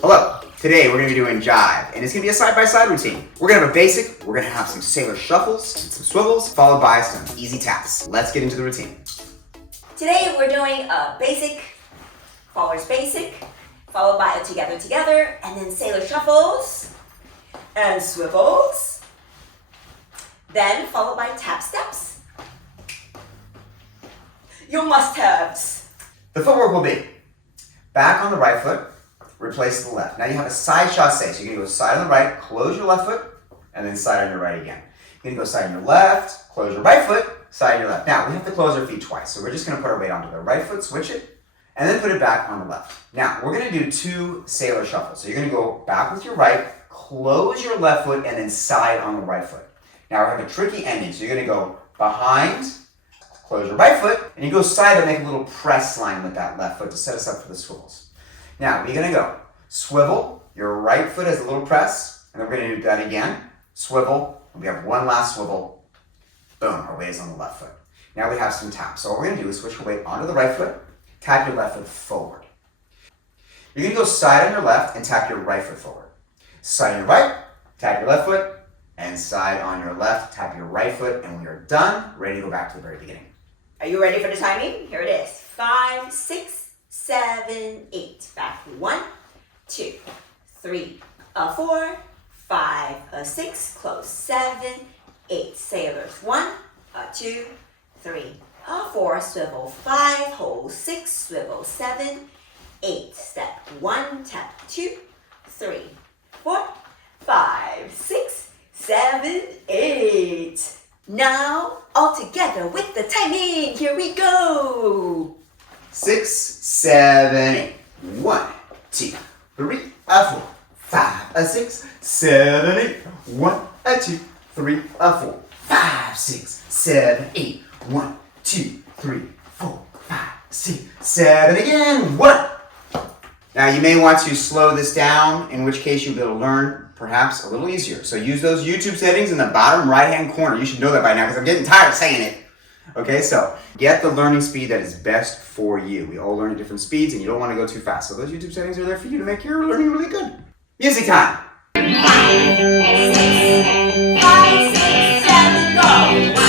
Hello, today we're going to be doing Jive, and it's going to be a side-by-side routine. We're going to have a basic, we're going to have some sailor shuffles, and some swivels, followed by some easy taps. Let's get into the routine. Today we're doing a basic, followers basic, followed by a together, and then sailor shuffles, and swivels, then followed by tap steps. Your must-haves. The footwork will be back on the right foot, replace the left. Now you have a side chasse, so you're going to go side on the right, close your left foot, and then side on your right again. You're going to go side on your left, close your right foot, side on your left. Now we have to close our feet twice, so we're just going to put our weight onto the right foot, switch it, and then put it back on the left. Now we're going to do two sailor shuffles. So you're going to go back with your right, close your left foot, and then side on the right foot. Now we have a tricky ending, so you're going to go behind, close your right foot, and you go side and make a little press line with that left foot to set us up for the swivels. Now, we're going to go swivel, your right foot has a little press, and then we're going to do that again, swivel, and we have one last swivel, boom, our weight is on the left foot. Now we have some taps. So what we're going to do is switch your weight onto the right foot, tap your left foot forward. You're going to go side on your left and tap your right foot forward. Side on your right, tap your left foot, and side on your left, tap your right foot, and when you're done, ready to go back to the very beginning. Are you ready for the timing? Here it is. 5, 6, 7, 8. Back. 1, 2, 3, 4, 5, 6. Close. 7, 8. Sailors. 1, 2, 3, 4. Swivel. 5. Hold. 6. Swivel. 7, 8. Step. 1. Tap. 2, 3, 4, 5, 6, 7, 8. Now, all together with the timing. Here we go. 6, 7, 8. 1, 2, 3, 4, 5, 6, 7, 8. 1, 2, 3, 4, 5, 6, 7, 8. 1, 2, 3, 4, 5, 6, 7. Again. 1. Now you may want to slow this down, in which case you'll be able to learn perhaps a little easier. So use those YouTube settings in the bottom right-hand corner. You should know that by now because I'm getting tired of saying it. Okay, so get the learning speed that is best for you. We all learn at different speeds and you don't want to go too fast. So those YouTube settings are there for you to make your learning really good. Music time. 5, 6, 5, 6, 7, go. 1,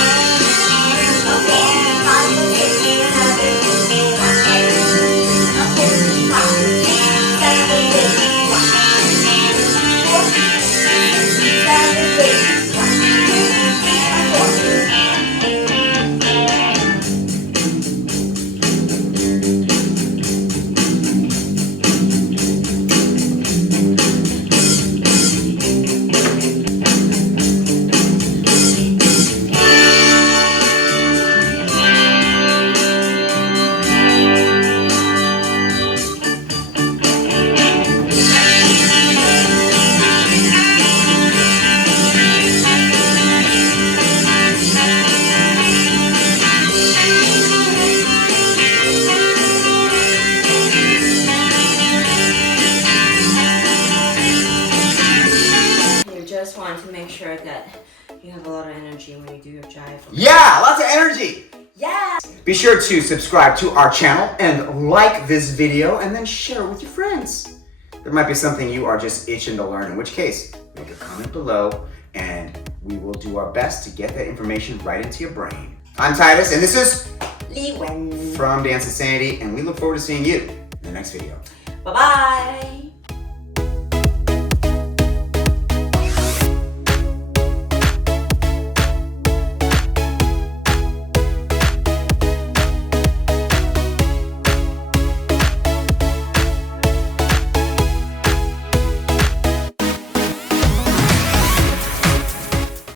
want to make sure that you have a lot of energy when you do your jive. Yeah, lots of energy. Yeah. Be sure to subscribe to our channel and like this video and then share it with your friends. There might be something you are just itching to learn, in which case, make a comment below and we will do our best to get that information right into your brain. I'm Titus and this is Li Wen from Dance Insanity, and we look forward to seeing you in the next video. Bye-bye.